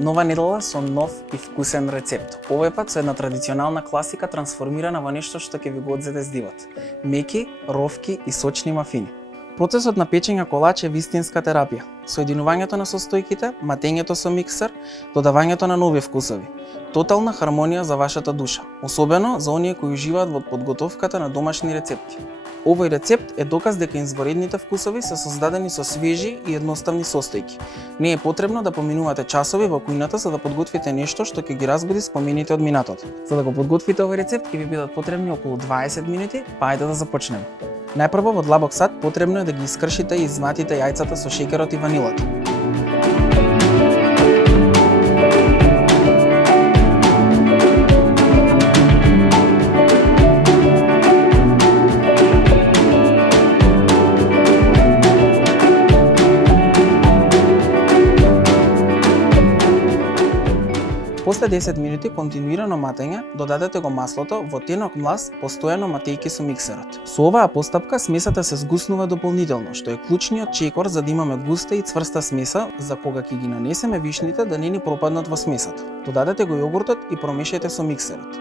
Нова недела со нов и вкусен рецепт. Овој пат со една традиционална класика трансформирана во нешто што ќе ви го одзеде здивот. Меки, ровки и сочни мафини. Процесот на печење колач е вистинска терапија. Соединувањето на состојките, матењето со миксер, додавањето на нови вкусови. Тотална хармонија за вашата душа, особено за оние кои уживаат во подготовката на домашни рецепти. Овој рецепт е доказ дека изворедните вкусови се создадени со свежи и едноставни состојки. Не е потребно да поминувате часови во кујната за да подготвите нешто што ќе ги разбуди спомените од минатото. За да го подготвите овој рецепт ќе ви бидат потребни околу 20 минути, па ајде да започнеме. Најпрво во длабок сад потребно е да ги искршите и изматите јајцата со шеќерот и ванилата. После 10 минути континуирано матење, додадете го маслото во тенок млас, постојано матејки со миксерот. Со оваа постапка смесата се згуснува дополнително, што е клучниот чекор за да имаме густа и цврста смеса, за кога ќе ги нанесеме вишните да не ни пропаднат во смесата. Додадете го јогуртот и промешајте со миксерот.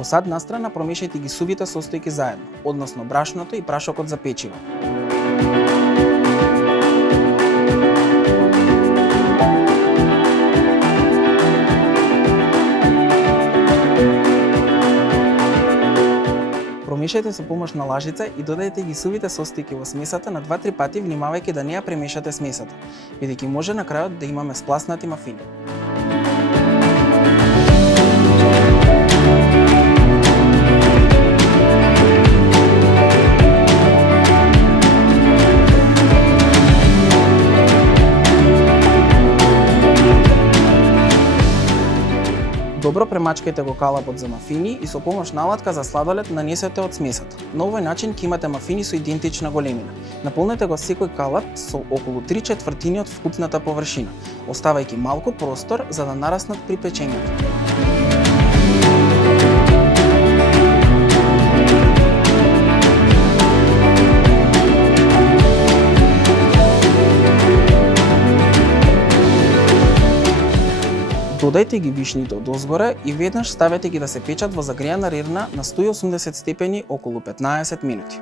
Во сад настрана промешајте ги сувите состојки заедно, односно брашното и прашокот за печиво. Промешајте со помош на лажица и додајте ги сувите состојки во смесата на 2-3 пати, внимавајќи да не ја премешате смесата, бидејќи може на крајот да имаме спласнати мафини. Добро премачкајте го калапот за мафини и со помош на алатка за сладолед нанесете од смесата. На овој начин ќе имате мафини со идентична големина. Наполнете го секој калап со околу 3/4 од вкупната површина, оставајќи малку простор за да нараснат при печењето. Додајте ги вишните одозгоре и веднаш ставете ги да се печат во загреана рерна на 180 степени околу 15 минути.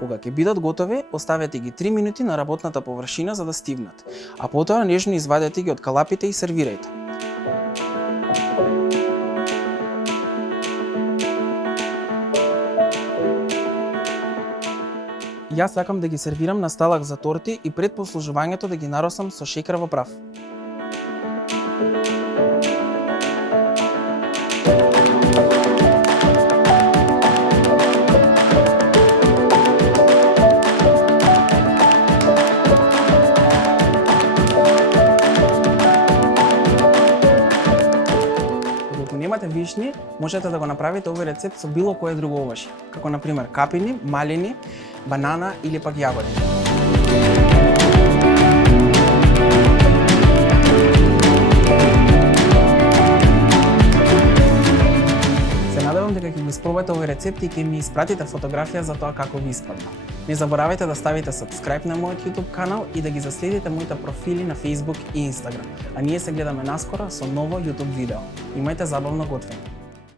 Кога ќе бидат готови, оставете ги 3 минути на работната површина за да стивнат, а потоа нежно извадете ги од калапите и сервирајте. Јас сакам да ги сервирам на сталак за торти и пред послужувањето да ги наросам со шеќер во прав. Ако немате вишни, можете да го направите овој рецепт со било кое друго овошје, како на пример капини, малини, банана или пак јагоди. Се надевам дека ќе го испробате овој рецепт и ќе ми испратите фотографија за тоа како ви испадна. Не заборавајте да ставите subscribe на мојот YouTube канал и да ги заследите моите профили на Facebook и Instagram. А ние се гледаме наскоро со ново YouTube видео. Имајте забавно готвење!